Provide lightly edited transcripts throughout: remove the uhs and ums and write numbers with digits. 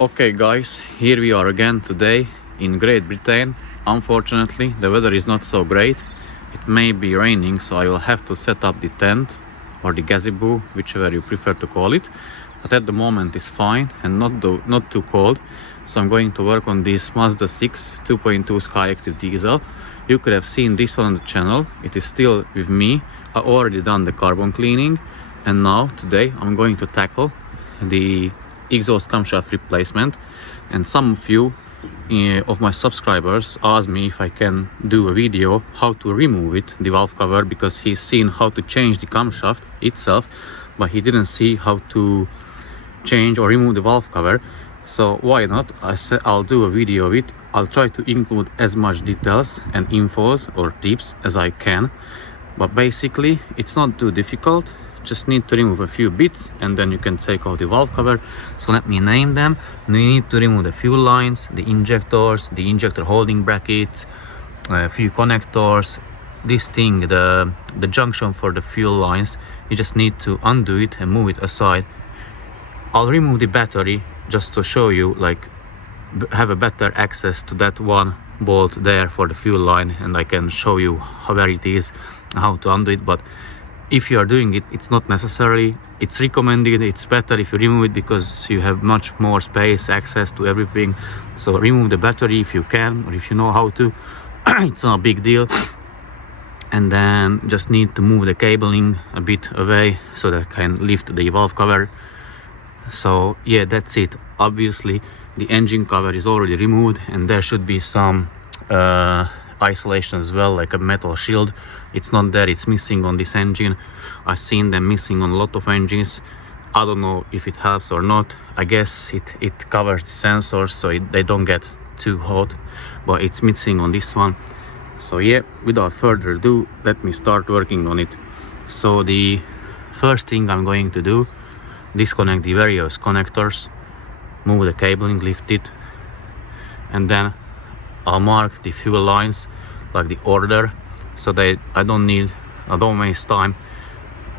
Okay guys, here we are again today in Great Britain. Unfortunately, the weather is not so great. It may be raining, so I will have to set up the tent or the gazebo, whichever you prefer to call it. But at the moment it's fine and not too cold. So I'm going to work on this Mazda 6 2.2 Skyactiv diesel. You could have seen this one on the channel. It is still with me. I already done the carbon cleaning, and now today I'm going to tackle the exhaust camshaft replacement. And some of you of my subscribers asked me if I can do a video how to remove it, the valve cover, because he's seen how to change the camshaft itself, but he didn't see how to change or remove the valve cover. So why not? I said I'll do a video of it. I'll try to include as much details and infos or tips as I can, but basically it's not too difficult. Just need to remove a few bits and then you can take off the valve cover. So let me name them. You need to remove the fuel lines, the injectors, the injector holding brackets, a few connectors, this thing, the junction for the fuel lines. You just need to undo it and move it aside. I'll remove the battery just to show you, like, have a better access to that one bolt there for the fuel line, and I can show you where it is, how to undo it. But if you are doing it, it's not necessary. It's recommended. It's better if you remove it because you have much more space, access to everything. So remove the battery if you can, or if you know how to. It's not a big deal. And then just need to move the cabling a bit away so that I can lift the valve cover. So yeah, that's it. Obviously the engine cover is already removed, and there should be some isolation as well, like a metal shield. It's not there, it's missing on this engine. I've seen them missing on a lot of engines. I don't know if it helps or not. I guess it covers the sensors so they don't get too hot, but it's missing on this one. So yeah, without further ado, let me start working on it. So the first thing I'm going to do, disconnect the various connectors, move the cabling, lift it, and then I'll mark the fuel lines like the order, so that I don't waste time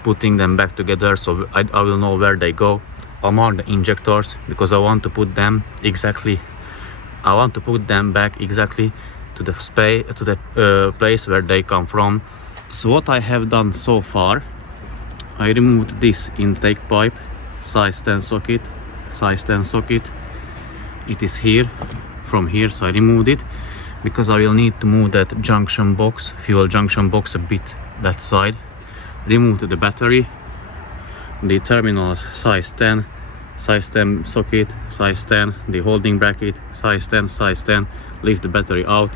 putting them back together, so I will know where they go. I'll mark the injectors because I want to put them back exactly to the space, to the place where they come from. So what I have done so far, I removed this intake pipe, size 10 socket. It is here, from here, so I removed it because I will need to move that junction box, fuel junction box, a bit that side. Removed the battery, the terminals, size 10 socket, size 10, the holding bracket, size 10, lift the battery out.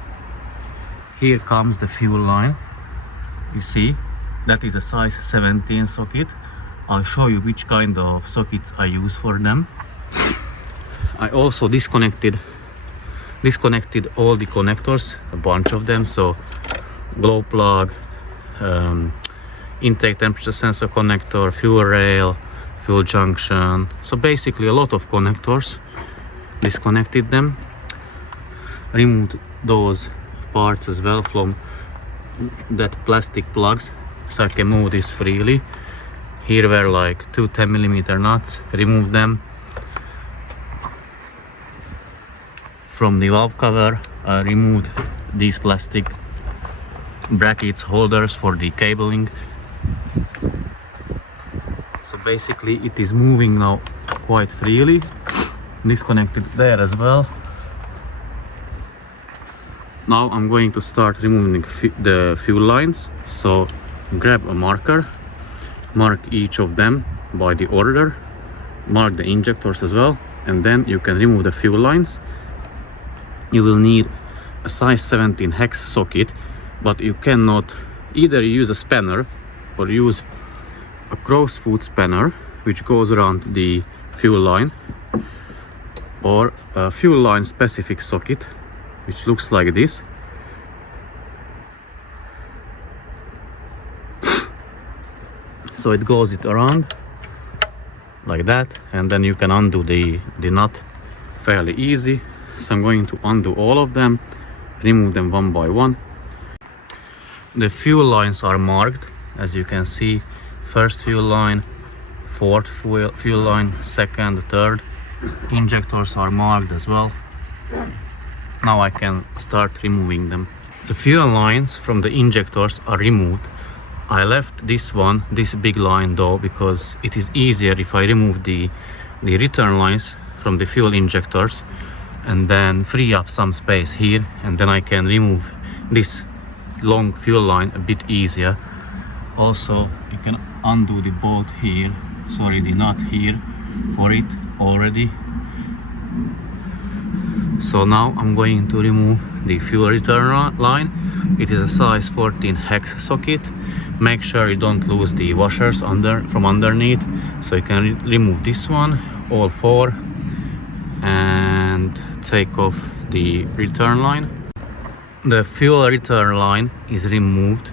Here comes the fuel line. You see, that is a size 17 socket. I'll show you which kind of sockets I use for them. I also disconnected all the connectors, a bunch of them. So glow plug, intake temperature sensor connector, fuel rail, fuel junction. So basically a lot of connectors. Disconnected them, removed those parts as well from that plastic plugs, so I can move this freely. Here were like two 10mm nuts, remove them. From the valve cover, I removed these plastic brackets, holders for the cabling. So basically it is moving now quite freely. Disconnected there as well. Now I'm going to start removing the fuel lines. So grab a marker, mark each of them by the order, mark the injectors as well, and then you can remove the fuel lines. You will need a size 17 hex socket, but you cannot either use a spanner or use a crow's foot spanner which goes around the fuel line, or a fuel line specific socket which looks like this. So it goes around like that, and then you can undo the nut fairly easy. So I'm going to undo all of them, remove them one by one. The fuel lines are marked, as you can see. First fuel line, fourth fuel line, second, third. Injectors are marked as well. Now I can start removing them. The fuel lines from the injectors are removed. I left this big line though, because it is easier if I remove the return lines from the fuel injectors and then free up some space here, and then I can remove this long fuel line a bit easier. Also, you can undo the bolt here, sorry, the nut here for it already. So now I'm going to remove the fuel return line. It is a size 14 hex socket. Make sure you don't lose the washers from underneath. So you can remove this one, all four, and take off the return line. The fuel return line is removed.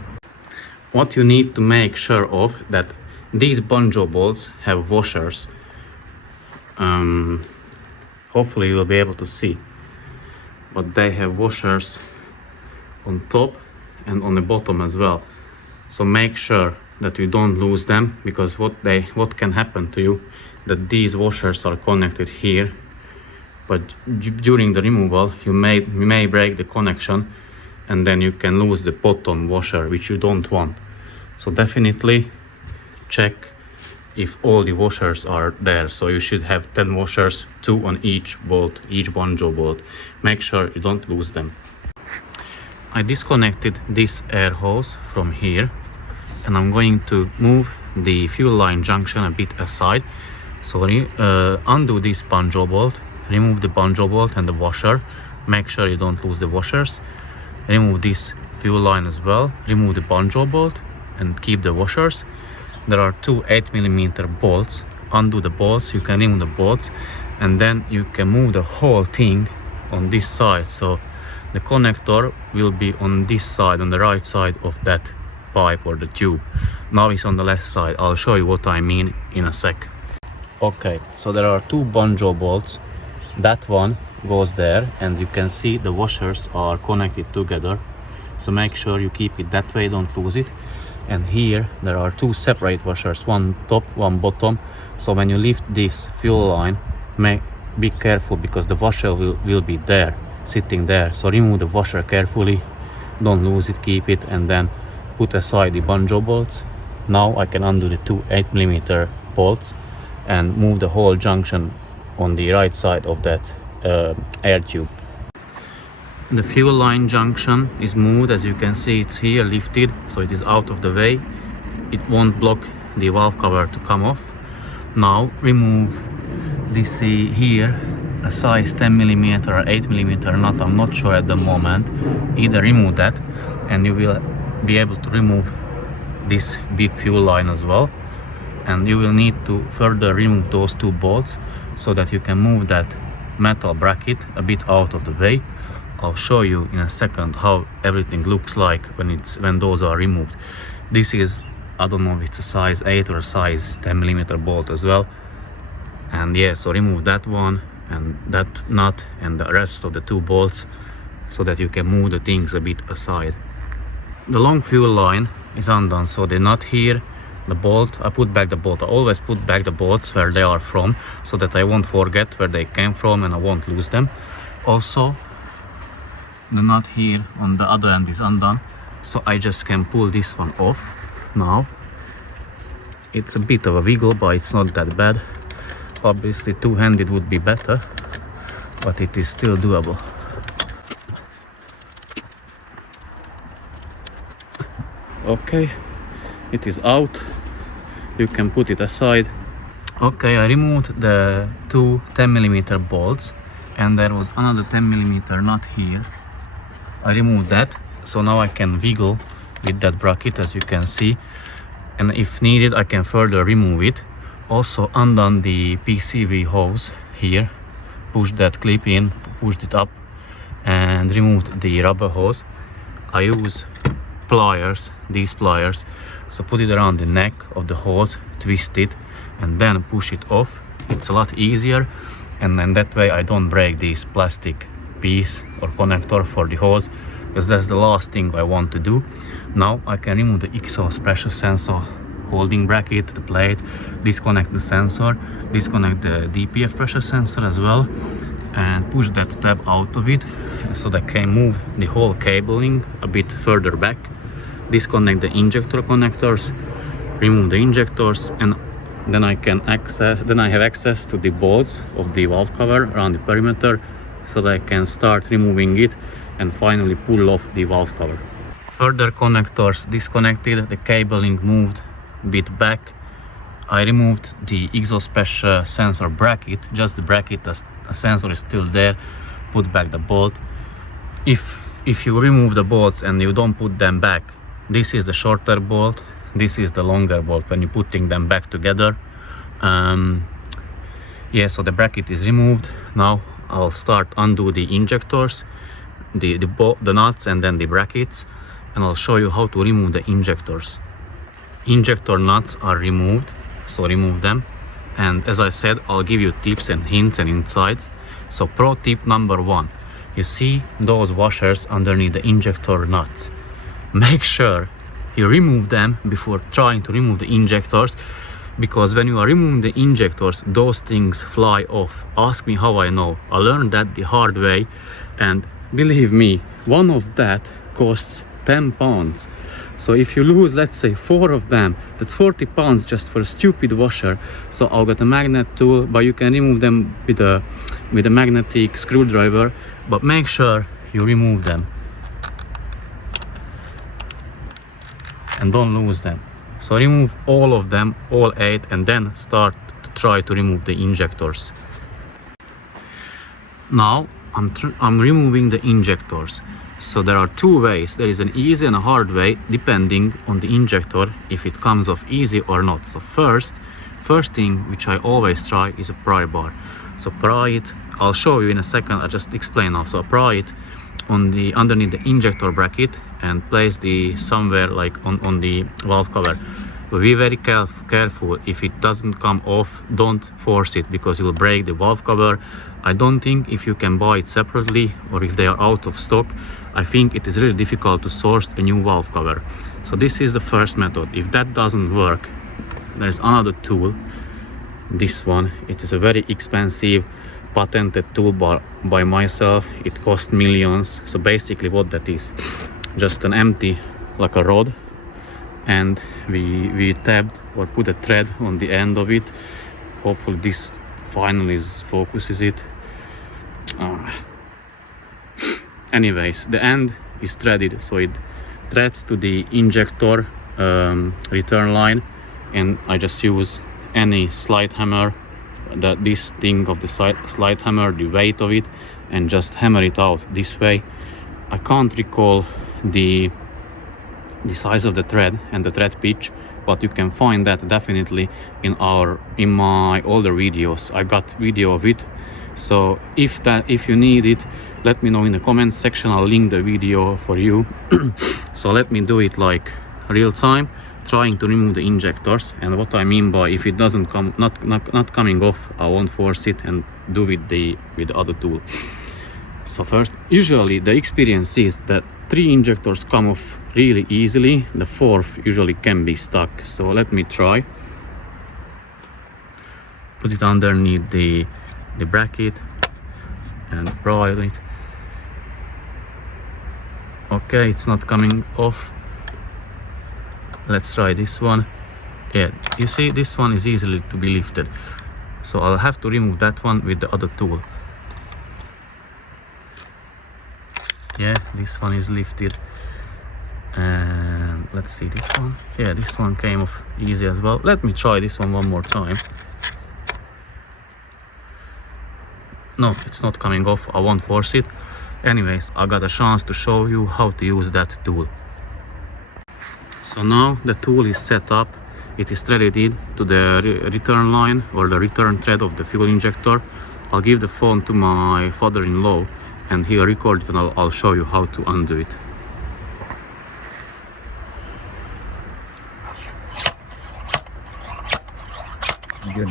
What you need to make sure of that these banjo bolts have washers. Hopefully you will be able to see, but they have washers on top and on the bottom as well. So make sure that you don't lose them, because what can happen to you, that these washers are connected here, but during the removal you may break the connection, and then you can lose the bottom washer, which you don't want. So definitely check if all the washers are there. So you should have 10 washers, 2 on each bolt, each banjo bolt. Make sure you don't lose them. I disconnected this air hose from here, and I'm going to move the fuel line junction a bit aside. So undo this banjo bolt, remove the banjo bolt and the washer. Make sure you don't lose the washers. Remove this fuel line as well, remove the banjo bolt and keep the washers. There are two 8mm bolts. Undo the bolts, you can remove the bolts, and then you can move the whole thing on this side. So the connector will be on this side, on the right side of that pipe or the tube. Now it's on the left side. I'll show you what I mean in a sec. Okay, so there are two banjo bolts. That one goes there, and you can see the washers are connected together. So make sure you keep it that way, don't lose it. And here there are two separate washers, one top, one bottom. So when you lift this fuel line, be careful, because the washer will be there, sitting there. So remove the washer carefully, don't lose it, keep it, and then put aside the banjo bolts. Now I can undo the two 8mm bolts and move the whole junction on the right side of that air tube. The fuel line junction is moved. As you can see, it's here lifted, so it is out of the way. It won't block the valve cover to come off. Now remove this here, a size 10mm or 8mm nut, I'm not sure at the moment. Either remove that, and you will be able to remove this big fuel line as well. And you will need to further remove those two bolts so that you can move that metal bracket a bit out of the way. I'll show you in a second how everything looks like when those are removed. This is, I don't know if it's a size 8 or a size 10mm bolt as well. And yeah, so remove that one and that nut and the rest of the two bolts so that you can move the things a bit aside. The long fuel line is undone, so the nut here, the bolt, I put back the bolt. I always put back the bolts where they are from, so that I won't forget where they came from and I won't lose them. Also, the nut here on the other end is undone, so I just can pull this one off now. It's a bit of a wiggle, but it's not that bad. Obviously two-handed would be better, but it is still doable. Okay, it is out. You can put it aside. Okay, I removed the two 10mm bolts, and there was another 10mm nut here. I removed that, so now I can wiggle with that bracket, as you can see, and if needed I can further remove it. Also undone the PCV hose here, pushed that clip in, pushed it up, and removed the rubber hose. I use pliers, these pliers, so put it around the neck of the hose, twist it, and then push it off. It's a lot easier, and then that way I don't break this plastic piece or connector for the hose, because that's the last thing I want to do. Now I can remove the exhaust pressure sensor holding bracket, the plate, disconnect the sensor, disconnect the DPF pressure sensor as well, and push that tab out of it so that I can move the whole cabling a bit further back, disconnect the injector connectors, remove the injectors, and then I have access to the bolts of the valve cover around the perimeter so that I can start removing it and finally pull off the valve cover. Further connectors disconnected, the cabling moved a bit back. I removed the exhaust pressure sensor bracket, just the bracket, the sensor is still there, put back the bolt. If you remove the bolts and you don't put them back, this is the shorter bolt, this is the longer bolt when you're putting them back together. Yeah, so the bracket is removed. Now I'll start undo the injectors, the nuts and then the brackets, and I'll show you how to remove the injectors. Injector nuts are removed, so remove them. And as I said, I'll give you tips and hints and insights. So pro tip number 1, you see those washers underneath the injector nuts. Make sure you remove them before trying to remove the injectors, because when you are removing the injectors, those things fly off. Ask me how I know. I learned that the hard way, and believe me, one of that costs 10 pounds. So if you lose, let's say 4 of them, that's 40 pounds just for a stupid washer. So I've got a magnet tool, but you can remove them with a magnetic screwdriver, but make sure you remove them and don't lose them. So remove all of them, all 8, and then start to try to remove the injectors. Now I'm removing the injectors. So there are 2 ways. There is an easy and a hard way depending on the injector, if it comes off easy or not. So first thing which I always try is a pry bar. So pry it, I'll show you in a second, I just explain now. So pry it on the underneath the injector bracket and place the somewhere like on the valve cover. But be very careful. If it doesn't come off, don't force it, because you will break the valve cover. I don't think if you can buy it separately, or if they are out of stock, I think it is really difficult to source a new valve cover. So this is the first method. If that doesn't work, there's another tool. This one, it is a very expensive patented tool by myself. It cost millions. So basically what that is, just an empty, like a rod, and we tabbed or put a thread on the end of it. Hopefully this finally focuses it. Anyways, the end is threaded, so it threads to the injector return line, and I just use any slide hammer, this thing of the slide hammer, the weight of it, and just hammer it out this way. I can't recall the size of the thread and the thread pitch, but you can find that definitely in my older videos. I got video of it. So if you need it, let me know in the comments section. I'll link the video for you. So let me do it like real time, trying to remove the injectors. And what I mean by, if it doesn't come, not coming off, I won't force it and do with the other tool. So first, usually the experience is that 3 injectors come off really easily. The 4th usually can be stuck. So let me try. Put it underneath the bracket and pry it. Okay, it's not coming off. Let's try this one. Yeah, you see, this one is easily to be lifted. So I'll have to remove that one with the other tool. Yeah, this one is lifted. And let's see this one. Yeah, this one came off easy as well. Let me try this one more time. No, it's not coming off. I won't force it. Anyways, I got a chance to show you how to use that tool. So now the tool is set up. It is threaded to the return line or the return thread of the fuel injector. I'll give the phone to my father-in-law and he'll record it, and I'll show you how to undo it. Good.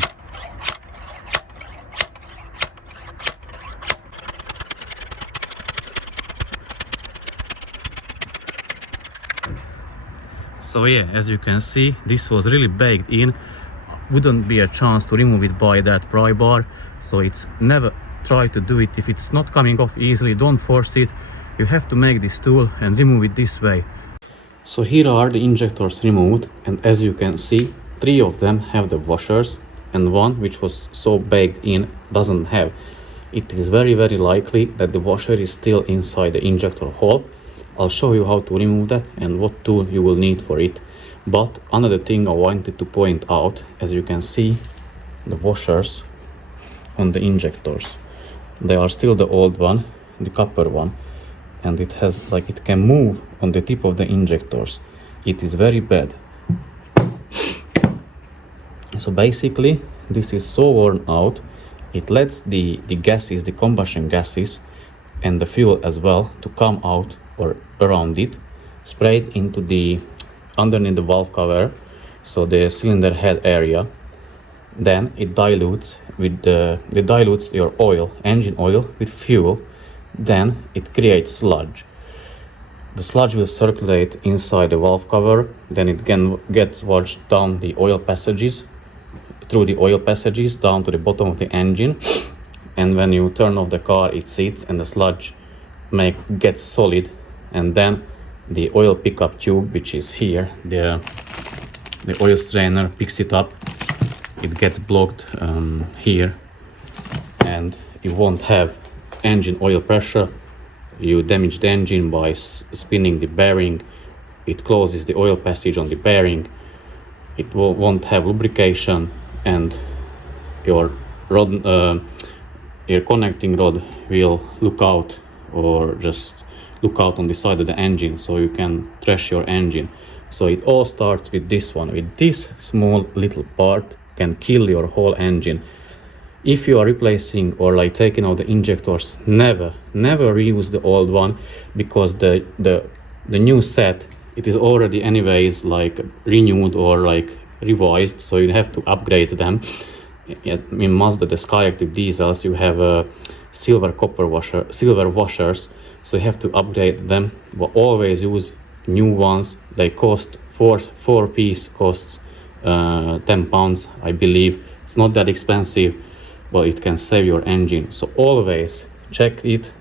So yeah, as you can see, this was really baked in. Wouldn't be a chance to remove it by that pry bar, so it's never try to do it. If it's not coming off easily, don't force it. You have to make this tool and remove it this way. So here are the injectors removed, and as you can see, 3 of them have the washers and one which was so baked in doesn't have. It is very likely that the washer is still inside the injector hole. I'll show you how to remove that and what tool you will need for it. But another thing I wanted to point out, as you can see, the washers on the injectors, they are still the old one, the copper one, and it has like, it can move on the tip of the injectors. It is very bad. So basically this is so worn out, it lets the gases, the combustion gases and the fuel as well to come out or around it, sprayed into the underneath the valve cover, so the cylinder head area. Then it dilutes with it dilutes your oil, engine oil, with fuel. Then it creates sludge. The sludge will circulate inside the valve cover, then it gets washed down the oil passages, through the oil passages down to the bottom of the engine, and when you turn off the car it sits and the sludge gets solid, and then the oil pickup tube, which is here, the oil strainer picks it up, it gets blocked here, and you won't have engine oil pressure. You damage the engine by spinning the bearing, it closes the oil passage on the bearing, it won't have lubrication, and your rod, your connecting rod will look out, or just look out on the side of the engine, so you can trash your engine. So it all starts with this one. With this small little part can kill your whole engine. If you are replacing or like taking out the injectors, never reuse the old one, because the new set, it is already anyways like renewed or like revised, so you have to upgrade them. In Mazda, the Skyactiv diesels, you have silver washers, so you have to upgrade them, but always use new ones. They cost four piece costs £10, I believe. It's not that expensive, but it can save your engine. So always check it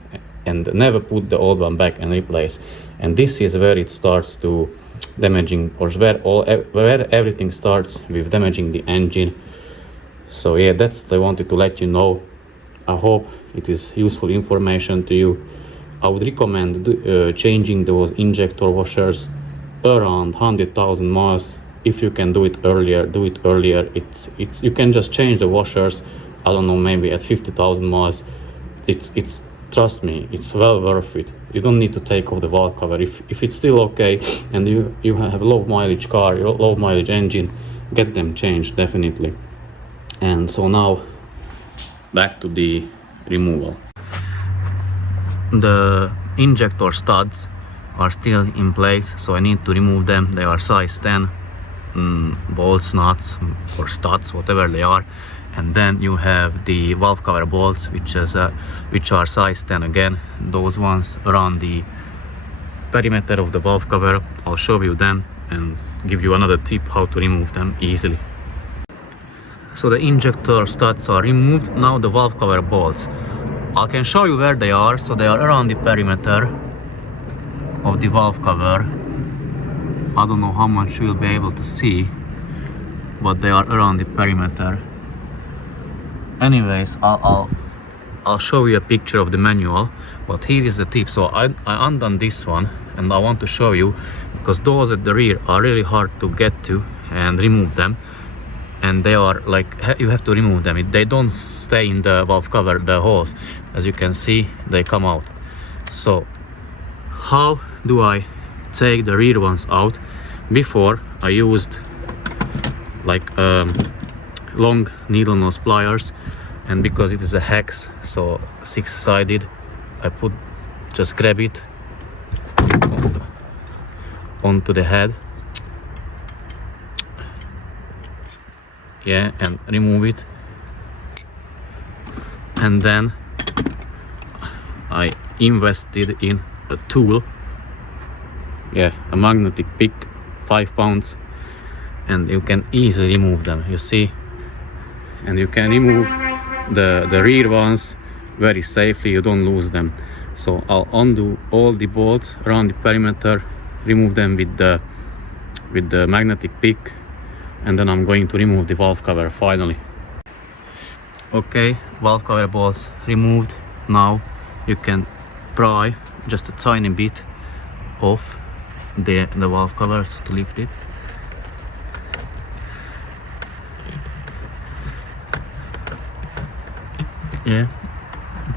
and never put the old one back and replace. And this is where it starts to damaging, or where everything starts with damaging the engine. So yeah, that's what I wanted to let you know. I hope it is useful information to you. I would recommend changing those injector washers around 100,000 miles. If you can do it earlier, do it earlier. It's you can just change the washers, I don't know, maybe at 50,000 miles. It's trust me, it's well worth it. You don't need to take off the valve cover. If it's still okay and you have a low mileage car, low mileage engine, get them changed definitely. And so now back to the removal. The injector studs are still in place, so I need to remove them. They are size 10 bolts, nuts or studs, whatever they are. And then you have the valve cover bolts, which are size 10 again. Those ones around the perimeter of the valve cover. I'll show you them and give you another tip how to remove them easily. So the injector studs are removed. Now the valve cover bolts. I can show you where they are. So they are around the perimeter of the valve cover. I don't know how much you'll be able to see, but they are around the perimeter. Anyways, I'll show you a picture of the manual, but here is the tip. So I undone this one, and I want to show you, because those at the rear are really hard to get to and remove them, and they are like, you have to remove them. They don't stay in the valve cover, the holes. As you can see, they come out. So how do I take the rear ones out? Before I used like long needle nose pliers, and because it is a hex, so 6-sided, I just grab it onto the head, yeah, and remove it, and then I invested in a tool, yeah, a magnetic pick, 5 pounds, and you can easily remove them, you see. And you can remove the rear ones very safely, you don't lose them. So I'll undo all the bolts around the perimeter, remove them with the magnetic pick, and then I'm going to remove the valve cover finally. Okay, valve cover bolts removed. Now you can pry just a tiny bit off the valve covers to lift it. Yeah,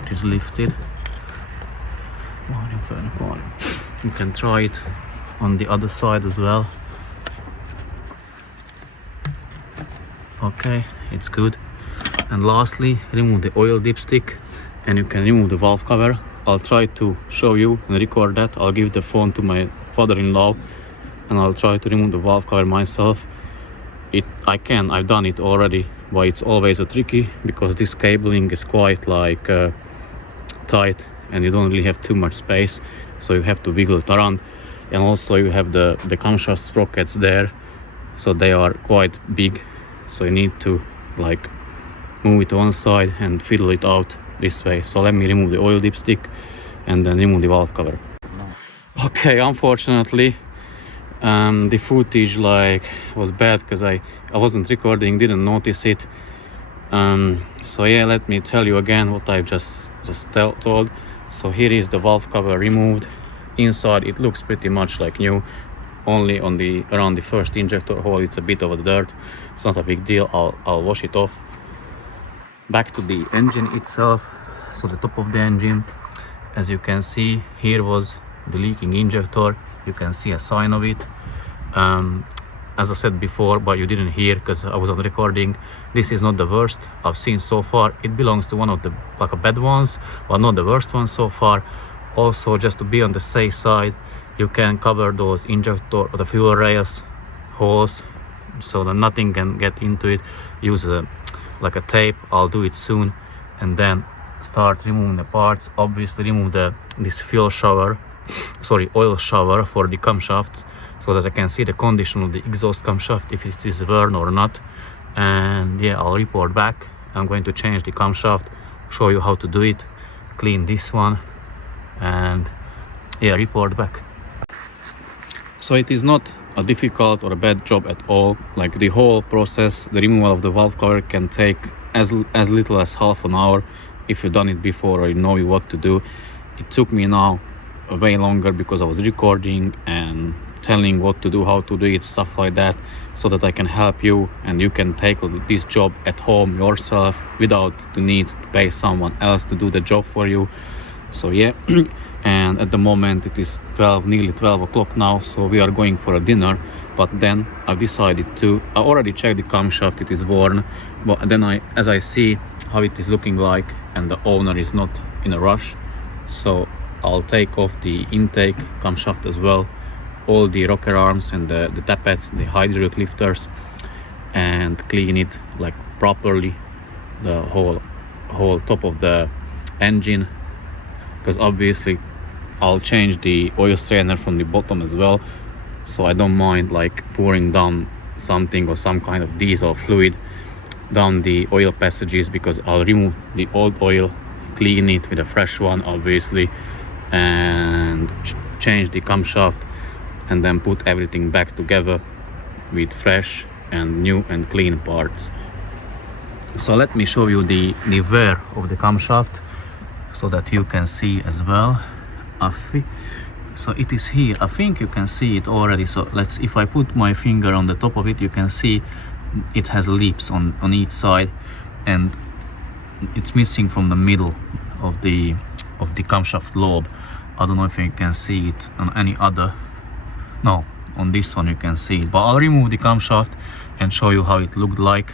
it is lifted. You can try it on the other side as well. Okay, it's good. And lastly, remove the oil dipstick, and you can remove the valve cover. I'll try to show you and record that. I'll give the phone to my father-in-law and I'll try to remove the valve cover myself. I've done it already, but it's always a tricky because this cabling is quite like tight and you don't really have too much space, so you have to wiggle it around. And also you have the camshaft sprockets there, so they are quite big, so you need to like move it to one side and fiddle it out this way. So let me remove the oil dipstick and then remove the valve cover. Okay, unfortunately the footage was bad because I wasn't recording, didn't notice it. So yeah, let me tell you again what I've just told. So here is the valve cover removed. Inside it looks pretty much like new, only around the first injector hole it's a bit of a dirt. It's not a big deal, I'll wash it off. Back to the engine itself. So the top of the engine, as you can see, here was the leaking injector. You can see a sign of it. As I said before, but you didn't hear because I wasn't recording, this is not the worst I've seen so far. It belongs to one of the bad ones, but not the worst one so far. Also, just to be on the safe side, you can cover those injector or the fuel rails holes so that nothing can get into it. Use a tape. I'll do it soon, and then start removing the parts. Obviously remove this oil shower for the camshafts, so that I can see the condition of the exhaust camshaft, if it is worn or not. And yeah, I'll report back. I'm going to change the camshaft, show you how to do it, clean this one, and yeah, report back. So it is not a difficult or a bad job at all. Like the whole process, the removal of the valve cover can take as little as half an hour if you've done it before or you know what to do. It took me now way longer because I was recording and telling what to do, how to do it, stuff like that, so that I can help you and you can take this job at home yourself without the need to pay someone else to do the job for you. So yeah, and at the moment it is nearly 12 o'clock now, so we are going for a dinner. But then I've decided I already checked the camshaft, it is worn, but then as I see how it is looking like and the owner is not in a rush, so I'll take off the intake camshaft as well, all the rocker arms and the tappets, the hydraulic lifters, and clean it like properly, the whole top of the engine, because obviously I'll change the oil strainer from the bottom as well, so I don't mind like pouring down something or some kind of diesel fluid down the oil passages, because I'll remove the old oil, clean it with a fresh one obviously, and change the camshaft, and then put everything back together with fresh and new and clean parts. So let me show you the wear of the camshaft so that you can see as well. So it is here, I think you can see it already. So if I put my finger on the top of it, you can see it has lips on each side, and it's missing from the middle of the camshaft lobe. I don't know if you can see it on any other. No, on this one you can see it, but I'll remove the camshaft and show you how it looked like.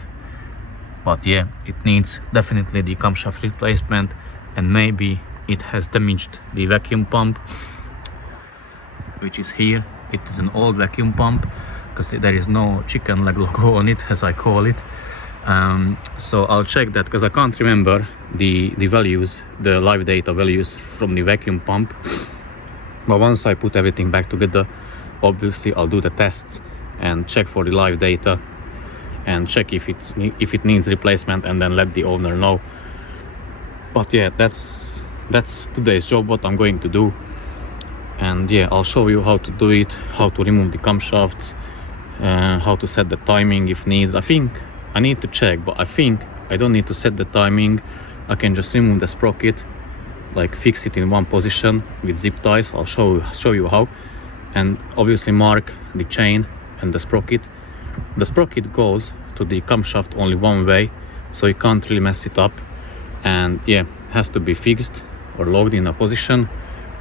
But yeah, it needs definitely the camshaft replacement, and maybe it has damaged the vacuum pump, which is here. It is an old vacuum pump because there is no chicken leg logo on it, as I call it. So I'll check that because I can't remember the values, the live data values from the vacuum pump. But once I put everything back together, obviously I'll do the tests and check for the live data and check if it needs replacement, and then let the owner know. But yeah, that's today's job, what I'm going to do. And yeah, I'll show you how to do it, how to remove the camshafts, how to set the timing if needed. I think I need to check, but I think I don't need to set the timing. I can just remove the sprocket, like fix it in one position with zip ties. I'll show you how. And obviously mark the chain and the sprocket. The sprocket goes to the camshaft only one way, so you can't really mess it up. And yeah, has to be fixed or locked in a position,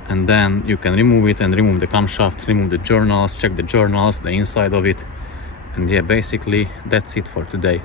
and then you can remove it and remove the camshaft, remove the journals, check the journals, the inside of it. And yeah, basically that's it for today.